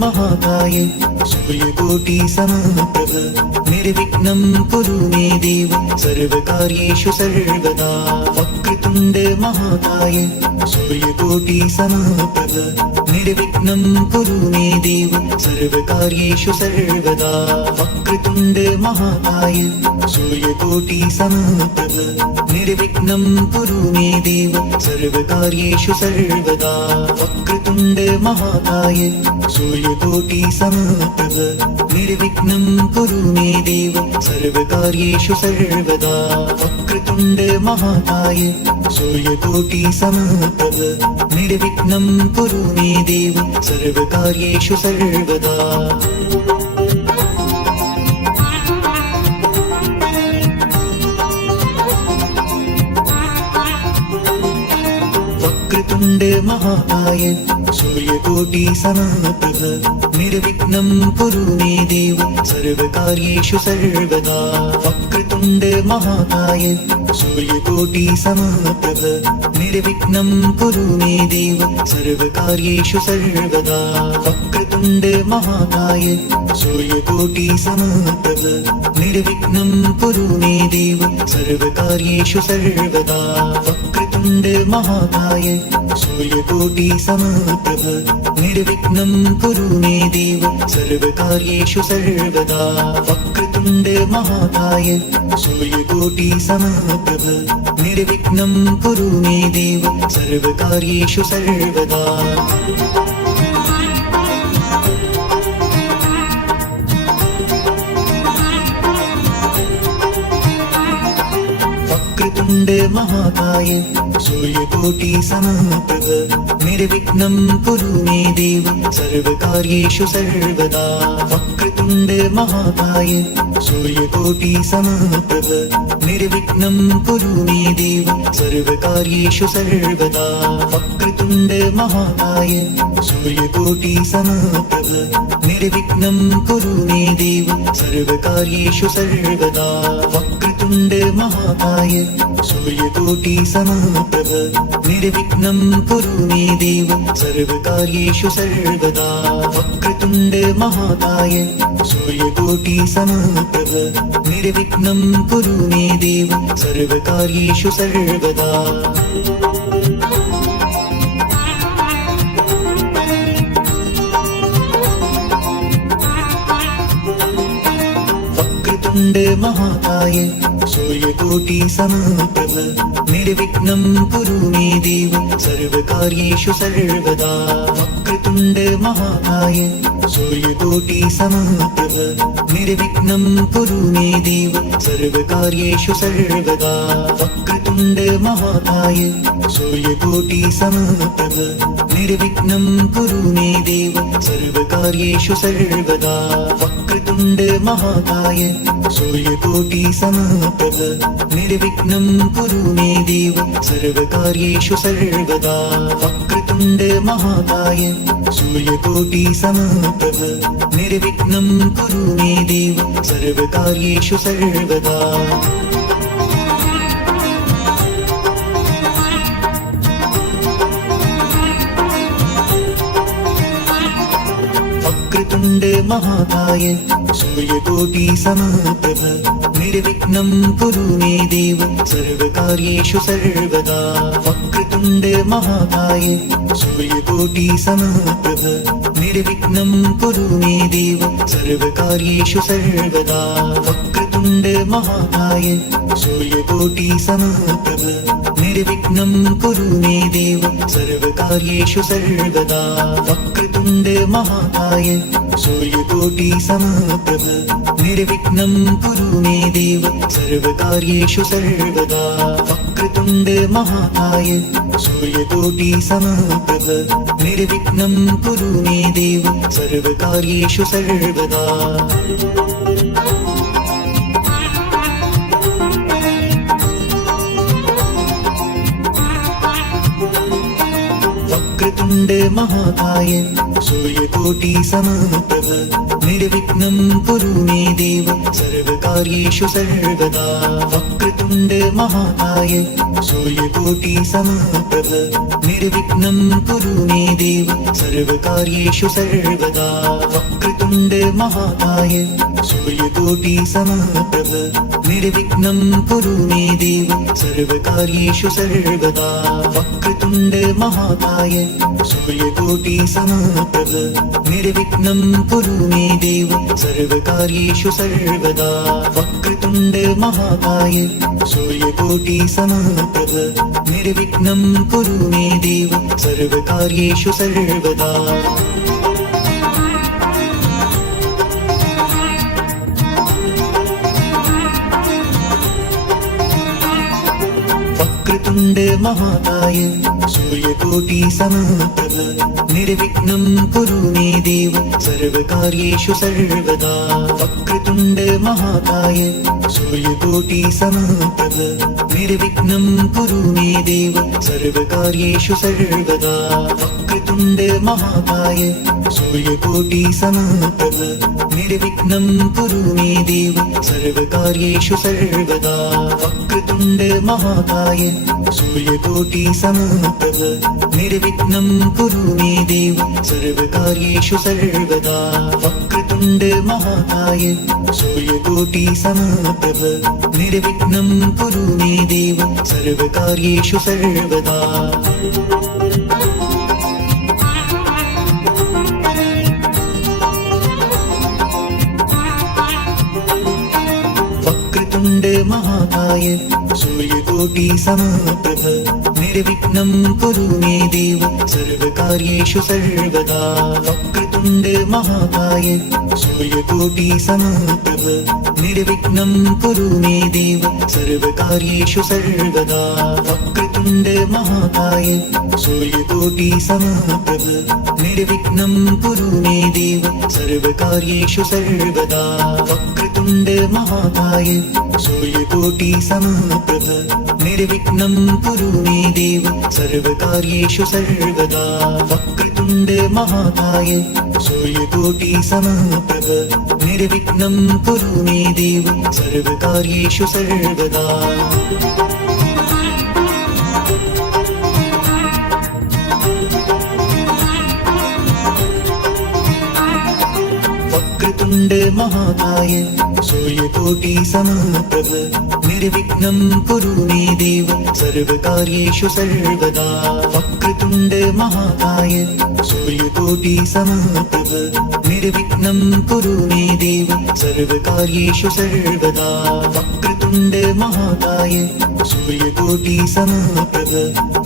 महाकाय सूर्यकोटि समप्रभ निर्विघ्नं कुरु मे देव सर्वकार्येषु सर्वदा। वक्रतुण्ड महाकाय सूर्यकोटि समप्रभ निर्विघ्नं कुरु मे देव सर्वकार्येषु सर्वदा। वक्रतुण्ड महाकाय सूर्यकोटि समप्रभ निर्विघ्नं कुरु मे देव सर्वकार्येषु सर्वदा। वक्रतुण्ड महाकाय सूर्यकोटि समप्रभ निर्विघ्नं कुरु मे देव सर्वकार्येषु सर्वदा। वक्रतुण्ड महाकाय सूर्यकोटि समप्रभ निर्विघ्नं कुरु मे देव सर्वकार्येषु सर्वदा। वक्रतुण्ड महाकाय सूर्यकोटि समप्रभ निर्विघ्नं कुरु मे देव सर्वकार्येषु सर्वदा। वक्रतुण्ड महाकाय सूर्यकोटि समप्रभ निर्विघ्नं कुरु मे देव सर्वकार्येषु सर्वदा। वक्रतुण्ड महाकाय सूर्यकोटि समप्रभ निर्विघ्नं कुरु मे देव सर्वकार्येषु सर्वदा। वक्रतुण्ड महाकाय सूर्यकोटि समप्रभ निर्विघ्नं कुरु मे देव सर्वकार्येषु सर्वदा। वक्रतुण्ड महाकाय सूर्यकोटि समप्रभ निर्विघ्नं कुरु मे देव सर्वकार्येषु सर्वदा। वक्रतुण्ड महाकाय सूर्यकोटि समप्रभ निर्विघ्नं कुरु मे देव सर्वकार्येषु सर्वदा। वक्रतुण्ड महाकाय सूर्यकोटि समप्रभ निर्विघ्नं कुरु मे देव सर्वकार्येषु सर्वदा। वक्रतुण्ड महाकाय सूर्यकोटि समप्रभ निर्विघ्नं कुरु मे देव सर्वकार्येषु सर्वदा। वक्रतुण्ड महाकाय सूर्यकोटि समप्रभ निर्विघ्नं कुरु मे देव सर्वकार्येषु सर्वदा। वक्रतुण्ड महाकाय सूर्यकोटि समप्रभ निर्विघ्नं कुरु मे देव सर्वकार्येषु सर्वदा। वक्रतुण्ड महाकाय सूर्यकोटि समप्रभ निर्विघ्नं कुरु मे देव सर्वकार्येषु सर्वदा। वक्रतुण्ड महाकाय सूर्यकोटि समप्रभ निर्विघ्नं कुरु मे देव सर्वकार्येषु सर्वदा। वक्रतुण्ड महाकाय सूर्यकोटि समप्रभ निर्विघ्नं कुरु मे देव सर्वकार्येषु सर्वदा। वक्रतुण्ड महाकाय सूर्यकोटि समप्रभ निर्विघ्नं कुरु मे देव सर्वकार्येषु सर्वदा। वक्रतुण्ड महाकाय सूर्यकोटि समप्रभ निर्विघ्नं कुरु मे देव सर्वकार्येषु सर्वदा। वक्रतुण्ड महाकाय सूर्यकोटि समप्रभ निर्विघ्नं कुरु मे देव सर्वकार्येषु सर्वदा। वक्रतुण्ड महाकाय सूर्यकोटि समप्रभ निर्विघ्नं कुरु मे देव सर्वकार्येषु सर्वदा। वक्रतुण्ड महाकाय सूर्यकोटि समप्रभ निर्विघ्नं कुरु मे देव सर्वकार्येषु सर्वदा। वक्रतुण्ड महाकाय सूर्यकोटि समप्रभ निर्विघ्नं कुरु मे देव सर्वकार्येषु सर्वदा। वक्रतुण्ड महाकाय सूर्यकोटि समप्रभ निर्विघ्नं कुरु मे देव सर्वकार्येषु सर्वदा। वक्रतुण्ड महाकाय सूर्यकोटि समप्रभ निर्विघ्नं कुरु मे देव सर्वकार्येषु सर्वकार्येषु सर्वदा वक्रतुण्ड महाकाय सूर्यकोटि समप्रभ निर्विघ्नं कुरु मे देव सर्वकार्येषु सर्वदा वक्रतुण्ड महाकाय सूर्यकोटि समप्रभ निर्विघ्नं कुरु मे देव सर्वकार्येषु सर्वदा वक्रतुण्ड महाकाय सूर्यकोटि समप्रभ निर्विघ्नं कुरु मे देव सर्वकार्येषु सर्वदा वक्रतुण्ड महाकाय सूर्यकोटि समप्रभ निर्विघ्नं कुरु मे देव सर्वकार्येषु सर्वदा वक्रतुण्ड महाकाय सूर्यकोटि समप्रभ निर्विघ्नं कुरु मे देव सर्वकार्येषु सर्वदा वक्रतुण्ड महाकाय सूर्यकोटि समप्रभ निर्विघ्नं कुरु मे देव सर्वकार्येषु सर्वदा वक्रतुण्ड महाकाय सूर्यकोटि समप्रभ निर्विघ्नं कुरु मे देव सर्वकार्येषु सर्वदा वक्रतुण्ड महाकाय सूर्यकोटि समप्रभ निर्विघ्नं कुरु मे देव सर्वकार्येषु सर्वदा वक्रतुण्ड महाकाय सूर्यकोटि समप्रभ निर्विघ्नं कुरु मे देव सर्वकार्येषु सर्वदा वक्रतुण्ड महाकाय सूर्यकोटि समप्रभ निर्विघ्नं कुरु मे देव सर्वकार्येषु सर्वदा वक्रतुण्ड महाकाय सूर्यकोटि समप्रभ निर्विघ्नं कुरु मे देव सर्वकार्येषु सर्वदा वक्रतुण्ड महाकाय सूर्यकोटि समप्रभ निर्विघ्नं कुरु मे देव सर्वकार्येषु सर्वदा वक्रतुण्ड महाकाय सूर्यकोटि समप्रभ निर्विघ्नं कुरु मे देव सर्वकार्येषु सर्वदा वक्रतुण्ड महाकाय सूर्यकोटि समप्रभ निर्विघ्नं कुरु मे देव सर्वकार्येषु सर्वदा वक्रतुण्ड महाकाय सूर्यकोटि समप्रभ निर्विघ्नं कुरु मे देव सर्वकार्येषु सर्वदा वक्रतुण्ड महाकाय सूर्यकोटि समप्रभ निर्विघ्नं कुरु मे देव सर्वकार्येषु सर्वदा वक्रतुण्ड महाकाय सूर्यकोटि समप्रभ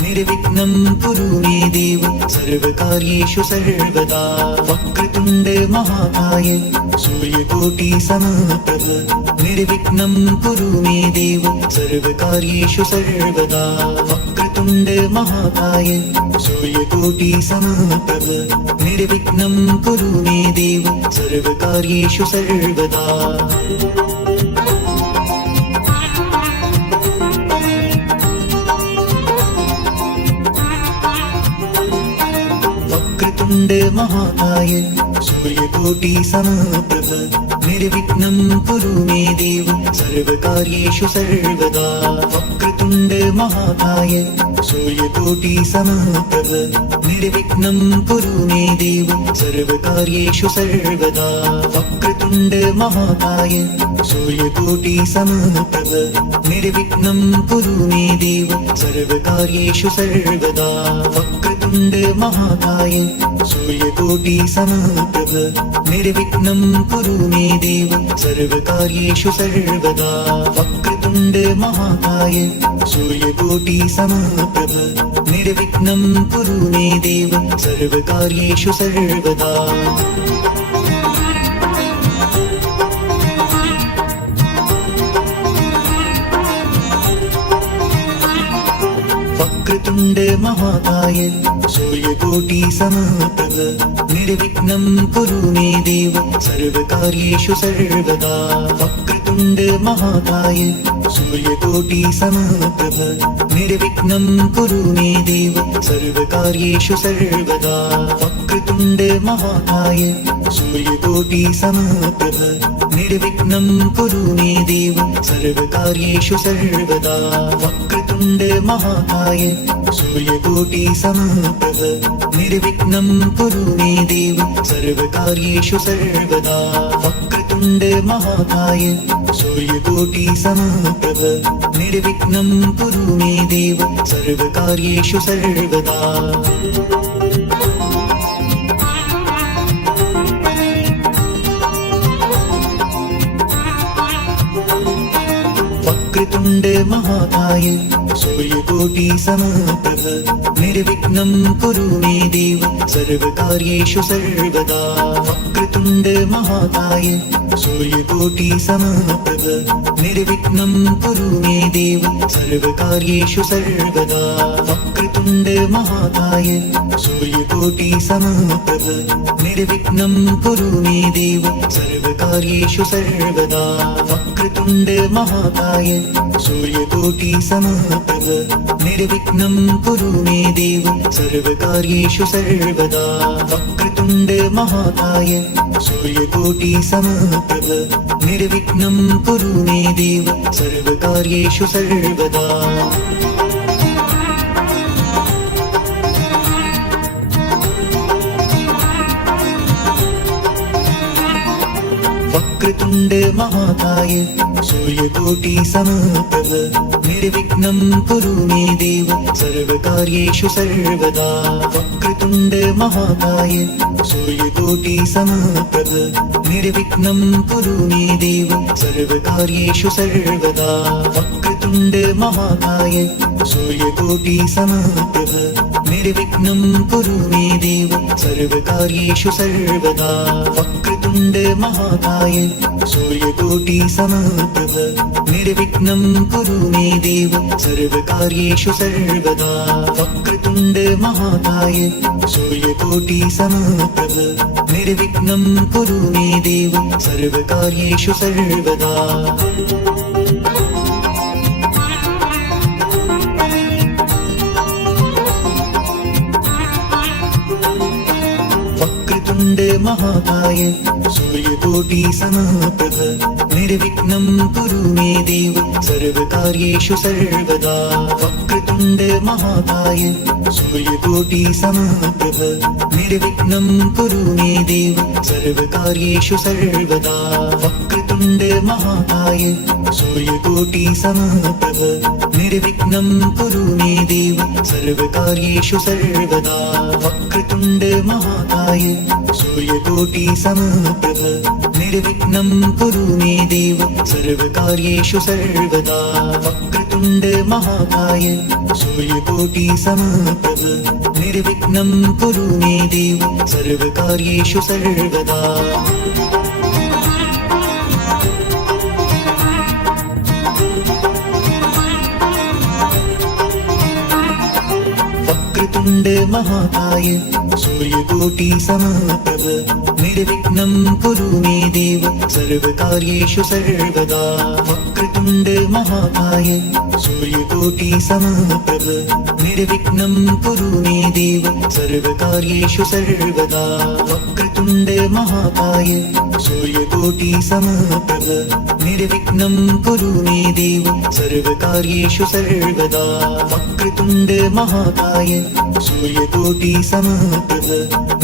निर्विघ्नं कुरु मे देव सर्वकार्येषु सर्वदा वक्रतुण्ड महाकाय सूर्यकोटि समप्रभ निर्विघ्नं कुरु मे देव सर्वकार्येषु सर्वदा वक्रतुण्ड महाकाय सूर्यकोटि समप्रभ निर्विघ्नं कुरु मे देव सर्वकार्येषु सर्वदा वक्रतुण्ड महाकाय सूर्यकोटि समप्रभ निर्विघ्नं कुरु मे देव सर्वकार्येषु सर्वदा वक्रतुण्ड महाकाय सूर्यकोटि समप्रभ निर्विघ्नं कुरु मे देव सर्वकार्येषु सर्वदा वक्रतुण्ड महाकाय सूर्यकोटि समप्रभ निर्विघ्नं कुरु मे देव सर्वकार्येषु सर्वदा वक्रतुण्ड महाकाय सूर्यकोटि समप्रभ निर्विघ्नं कुरु मे देव सर्वकार्येषु सर्वदा वक्रतुण्ड महाकाय सूर्यकोटि समप्रभ निर्विघ्नं कुरु मे देव सर्वकार्येषु सर्वदा वक्रतुण्ड महाकाय सूर्यकोटि समप्रभ निर्विघ्नं कुरु मे देव सर्वकार्येषु सर्वदा वक्रतुण्ड वक्रतुण्ड महाकाय सूर्यकोटि समप्रभ निर्विघ्नं कुरु मे देव सर्वकार्येषु सर्वदा वक्रतुण्ड महाकाय सूर्यकोटि समप्रभ निर्विघ्नं कुरु मे देव सर्वकार्येषु सर्वदा वक्रतुण्ड महाकाय सूर्यकोटि समप्रभ निर्विघ्नं कुरु मे देव सर्वकार्येषु सर्वदा वक्रतुण्ड महाकाय सूर्यकोटि समप्रभ निर्विघ्नं कुरु मे देव सर्वकार्येषु सर्वदा वक्रतुण्ड महाकाय सूर्यकोटि समप्रभ निर्विघ्नं कुरु मे देव सर्वकार्येषु सर्वदा वक्रतुण्ड महाकाय सूर्यकोटि समप्रभ निर्विघ्नं कुरु मे देव सर्वकार्येषु सर्वदा वक्रतुण्ड महाकाय सूर्यकोटि समप्रभ निर्विघ्नं कुरु मे देव सर्वकार्येषु सर्वदा वक्रतुण्ड महाकाय सूर्यकोटि समप्रभ निर्विघ्नं कुरु मे देव सर्वकार्येषु सर्वदा वक्रतुण्ड महाकाय सूर्यकोटि समप्रभ निर्विघ्नं कुरु मे देव सर्वकार्येषु सर्वदा वक्रतुण्ड महाकाय सूर्यकोटि समप्रभ निर्विघ्नं कुरु मे देव सर्वकार्येषु सर्वदा वक्रतुण्ड महाकाय सूर्यकोटि समप्रभ निर्विघ्नं कुरु मे देव सर्वकार्येषु सर्वदा वक्रतुण्ड महाकाय सूर्यकोटि समप्रभ निर्विघ्नं कुरु मे देव सर्वकार्येषु सर्वदा वक्रतुण्ड महाकाय सूर्यकोटि समप्रभ निर्विघ्नं कुरु मे देव सर्वकार्येषु सर्वदा वक्रतुण्ड महाकाय सूर्यकोटि समप्रभ निर्विघ्नं कुरु मे देव सर्वकार्येषु सर्वदा वक्रतुण्ड महाकाय सूर्यकोटि समप्रभ निर्विघ्नं कुरु मे देव सर्वकार्येषु सर्वदा वक्रतुण्ड महाकाय सूर्यकोटि समप्रभ निर्विघ्नं कुरु मे देव सर्वकार्येषु सर्वदा वक्रतुण्ड महाकाय सूर्यकोटि समप्रभ निर्विघ्नं कुरु मे देव सर्वकार्येषु सर्वदा वक्रतुण्ड महाकाय सूर्यकोटि समप्रभ निर्विघ्नं कुरु मे देव सर्वकार्येषु सर्वदा वक्रतुण्ड महाकाय सूर्यकोटि समप्रभ निर्विघ्नं कुरु मे देव सर्वकार्येषु सर्वदा वक्रतुण्ड महाकाय सूर्यकोटि समप्रभ निर्विघ्नं कुरु मे देव सर्वकार्येषु सर्वदा वक्रतुण्ड महाकाय सूर्यकोटि समप्रभ निर्विघ्नं कुरु मे देव सर्वकार्येषु सर्वदा वक्रतुण्ड महाकाय सूर्यकोटि समप्रभ निर्विघ्नं कुरु मे देव सर्वकार्येषु सर्वदा वक्रतुण्ड महाकाय सूर्यकोटि समप्रभ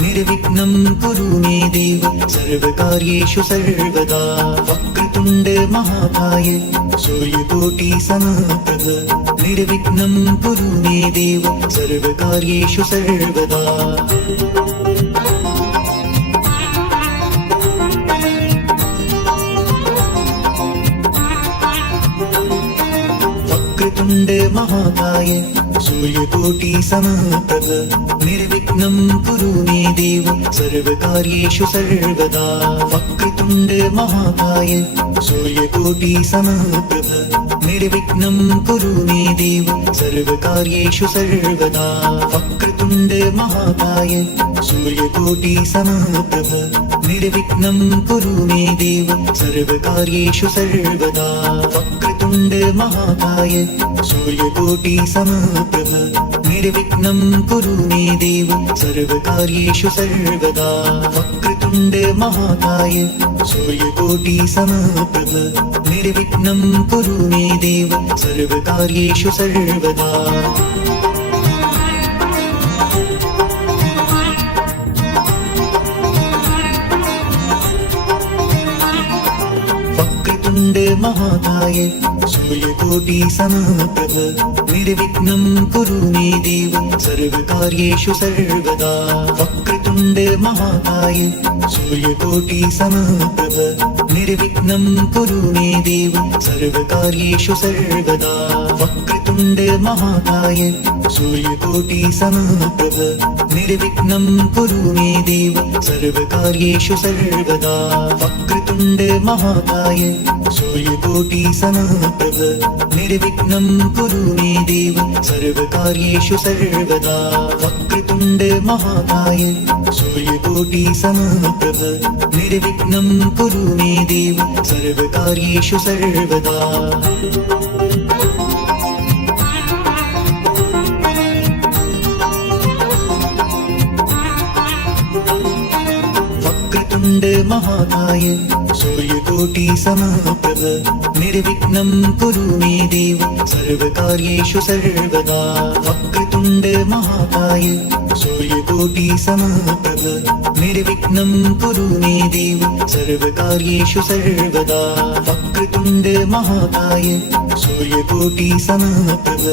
निर्विघ्नं कुरु मे देव सर्वकार्येषु सर्वदा वक्रतुण्ड महाकाय सूर्यकोटि समप्रभ निर्विघ्नं कुरु मे देव सर्वकार्येषु सर्वदा वक्रतुण्ड महाकाय सूर्यकोटि समप्रभ निर्विघ्नं कुरु मे देव सर्वकार्येषु सर्वदा वक्रतुण्ड महाकाय सूर्यकोटि समप्रभ निर्विघ्नं कुरु मे देव सर्वकार्येषु सर्वदा वक्रतुण्ड महाकाय सूर्यकोटि समप्रभ निर्विघ्नं कुरु मे देव सर्वकार्येषु सर्वदा वक्रतुण्ड महाकाय सूर्यकोटि समप्रभ निर्विघ्नं कुरु मे देव सर्वकार्येषु सर्वदा वक्रतुण्ड महाकाय सूर्यकोटि समप्रभ निर्विघ्नं कुरु मे देव सर्वकार्येषु सर्वदा वक्रतुण्ड महाकाय सूर्यकोटि समप्रभ निर्विघ्नं कुरु मे देव सर्वकार्येषु सर्वदा वक्रतुण्ड महाकाय सूर्यकोटि समप्रभ निर्विघ्नं कुरु मे देव सर्वकार्येषु सर्वदा वक्रतुण्ड महाकाय सूर्यकोटि समप्रभ निर्विघ्नं कुरु मे देव सर्वकार्येषु सर्वदा वक्रतुण्ड महाकाय सूर्यकोटि समप्रभ निर्विघ्नं कुरु मे देव सर्वकार्येषु सर्वदा वक्रतुण्ड महाकाय सूर्यकोटि समप्रभ निर्विघ्नं कुरु मे देव सर्वकार्येषु सर्वदा वक्रतुण्ड महाकाय सूर्यकोटि समप्रभ निर्विघ्नं कुरु मे देव सर्वकार्येषु सर्वदा वक्रतुण्ड महाकाय सूर्यकोटि समप्रभ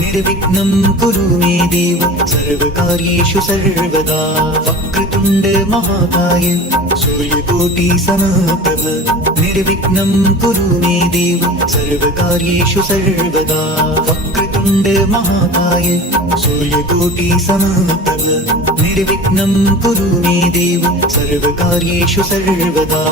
निर्विघ्नं कुरु मे देव सर्वकार्येषु सर्वदा वक्रतुण्ड महाकाय सूर्यकोटि समप्रभ निर्विघ्नं कुरु मे देव सर्वकार्येषु सर्वदा वक्रतुण्ड महाकाय सूर्यकोटि समप्रभ निर्विघ्नं कुरु मे देव सर्वकार्येषु सर्वदा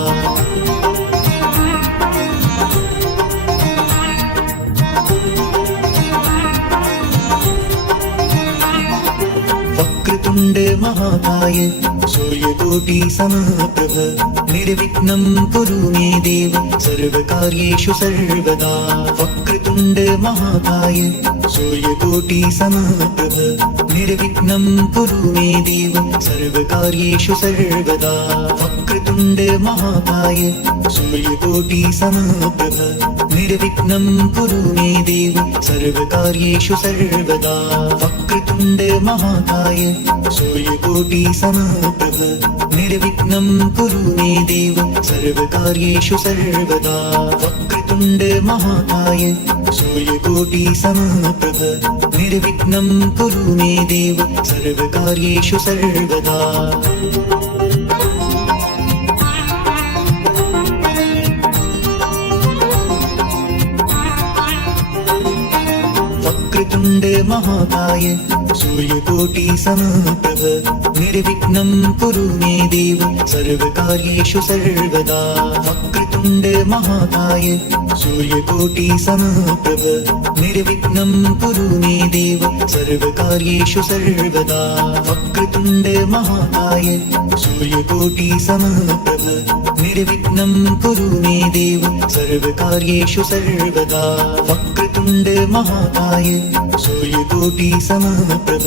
वक्रतुण्ड महाकाय सूर्यकोटि समप्रभ निर्विघ्नं कुरु मे देव सर्वकार्येषु सर्वदा वक्रतुण्ड महाकाय सूर्यकोटि समप्रभ निर्विघ्नं कुरु मे देव सर्वकार्येषु सर्वदा वक्रतुण्ड महाकाय सूर्यकोटि समप्रभ निर्विघ्नं कुरु मे देव सर्वकार्येषु सर्वदा वक्रतुण्ड महाकाय सूर्यकोटि समप्रभ निर्विघ्नं कुरु मे देव सर्वकार्येषु सर्वदा वक्रतुण्ड महाकाय सूर्यकोटि समप्रभ निर्विघ्नं कुरु मे देव सर्वकार्येषु सर्वदा वक्रतुण्ड महाकाय सूर्यकोटि समप्रभ निर्विघ्नं कुरु मे देव सर्वकार्येषु सर्वदा वक्रतुण्ड महाकाय सूर्यकोटि समप्रभ निर्विघ्नं कुरु मे देव सर्वकार्येषु सर्वदा वक्रतुण्ड महाकाय सूर्यकोटि समप्रभ निर्विघ्नं कुरु मे देव सर्वकार्येषु सर्वदा वक्रतुण्ड महाकाय सूर्यकोटि समप्रभ निर्विघ्नं कुरु मे देव सर्वकार्येषु सर्वदा वक्रतुण्ड महाकाय सूर्यकोटि समप्रभ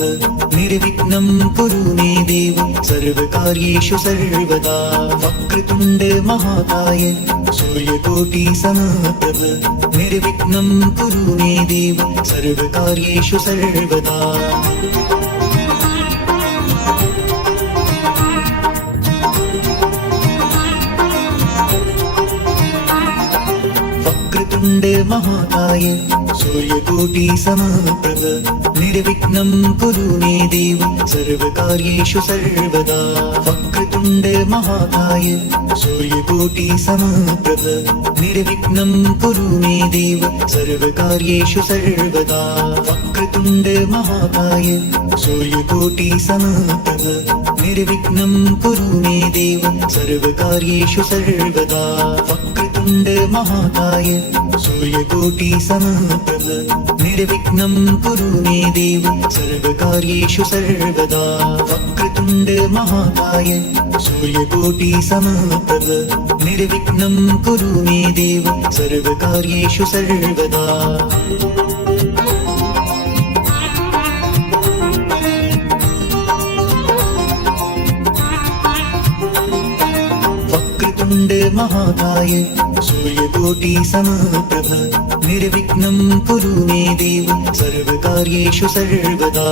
निर्विघ्नं कुरु मे देव सर्वकार्येषु सर्वदा वक्रतुण्ड महाकाय सूर्यकोटि समप्रभ निर्विघ्नं कुरु मे देव सर्वकार्येषु सर्वदा वक्रतुण्ड महाकाय सूर्यकोटि समप्रभ निर्विघ्नं कुरु मे देव सर्वकार्येषु सर्वदा वक्रतुण्ड महाकाय सूर्यकोटि समप्रभ निर्विघ्नं कुरु मे देव सर्वकार्येषु सर्वदा वक्रतुण्ड महाकाय सूर्यकोटि समप्रभ निर्विघ्नं कुरु मे देव सर्वकार्येषु सर्वदा वक्रतुण्ड महाकाय सूर्यकोटि समप्रभ निर्विघ्नं कुरु मे देव सर्वकार्येषु सर्वदा वक्रतुण्ड महाकाय सूर्यकोटि समप्रभ निर्विघ्नं कुरु मे देव सर्वकार्येषु सर्वदा वक्रतुण्ड महाकाय सूर्यकोटि समप्रभ निर्विघ्नं कुरु मे देव सर्वकार्येषु सर्वदा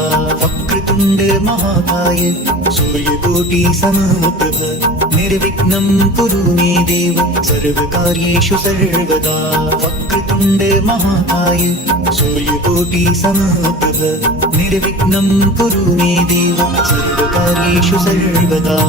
वक्रतुण्ड महाकाय सूर्यकोटि समप्रभ निर्विघ्नं कुरु मे देव सर्वकार्येषु सर्वदा वक्रतुण्ड महाकाय सूर्यकोटि समप्रभ निर्विघ्नं कुरु मे देव सर्वकार्येषु सर्वदा